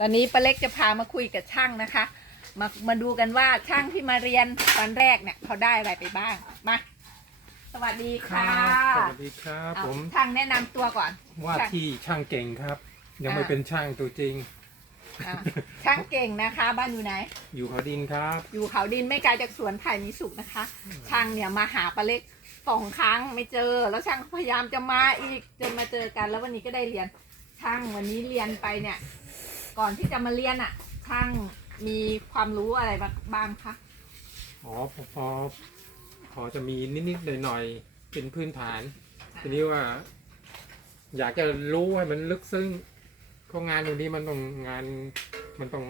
ตอนนี้ป้าเล็กจะพามาคุยกับช่างนะคะ มามาดูกันว่าช่างที่มาเรียนตอนแรกเนี่ยเขาได้อะไรไปบ้างมา สวัสดีคค่ะรับสวัสดีครับเอาผมช่างแนะนำตัวก่อน ว่าช่างที่ช่างเก่งครับ ยังไม่อ่า เป็นช่างตัวจริง อะช่างเก่งนะคะ บ้านอยู่ไหน อยู่เขาดินครับ อยู่เขาดินไม่ไกลจากสวนไผ่มีสุขนะคะ ช่างเนี่ยมาหาป้าเล็กสองครั้งไม่เจอ แล้วช่างพยายามจะมาอีกจนมาเจอกัน แล้ววันนี้ก็ได้เรียนช่างวันนี้เรียนไปเนี่ย ก่อนที่จะมาเรียนอะช่างมีความรู้อะไรบ้างคะอ๋อพอพอพอจะมีนิดๆหน่อยๆเป็นพื้นฐาน ทีนี้ว่า อยากจะรู้ให้มันลึกซึ้งเพราะงานตรงนี้มันต้องงานมันต้อง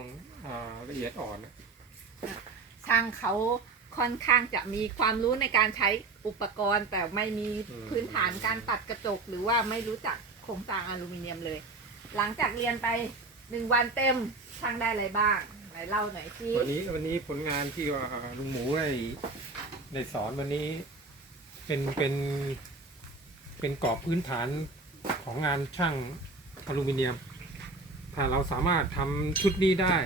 อาละเอียดอ่อนนะช่างเขาค่อนข้างจะมีความรู้ในการใช้อุปกรณ์ แต่ไม่มีพื้นฐานการตัดกระจก หรือว่าไม่รู้จักโครงสร้างอลูมิเนียมเลย หลังจากเรียนไป หนึ่งวันเต็มช่างได้อะไรบ้างไหนเล่าหน่อยสิวันนี้วันนี้ผลงานที่ว่าลุงหมูได้ได้สอนวันนี้เป็นเป็น เป็นกรอบพื้นฐานของงานช่างอลูมิเนียม ถ้าเราสามารถทำชุดนี้ได้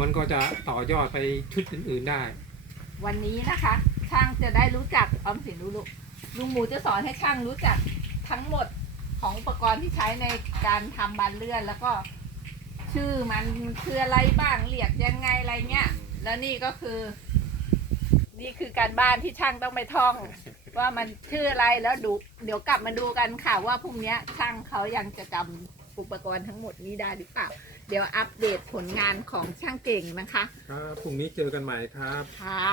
มันก็จะต่อยอดไปชุดอื่น ๆได้ วันนี้นะคะ ช่างจะได้รู้จักออมสินรู้ลูกลุงหมูจะสอนให้ช่างรู้จักทั้งหมด ของอุปกรณ์ที่ใช้ในการทำบานเลื่อน แล้วก็ชื่อมันคืออะไรบ้างเรียกยังไงอะไรเงี้ย แล้วนี่ก็คือ นี่คือการบ้านที่ช่างต้องไปท่อง ว่ามันชื่ออะไรแล้วดู เดี๋ยวกลับมาดูกันค่ะว่าพรุ่งนี้ช่างเขายังจะจำอุปกรณ์ทั้งหมดนี้ได้หรือเปล่า เดี๋ยวอัปเดตผลงานของช่างเก่งนะคะ ครับพรุ่งนี้เจอกันใหม่ครับค่ะ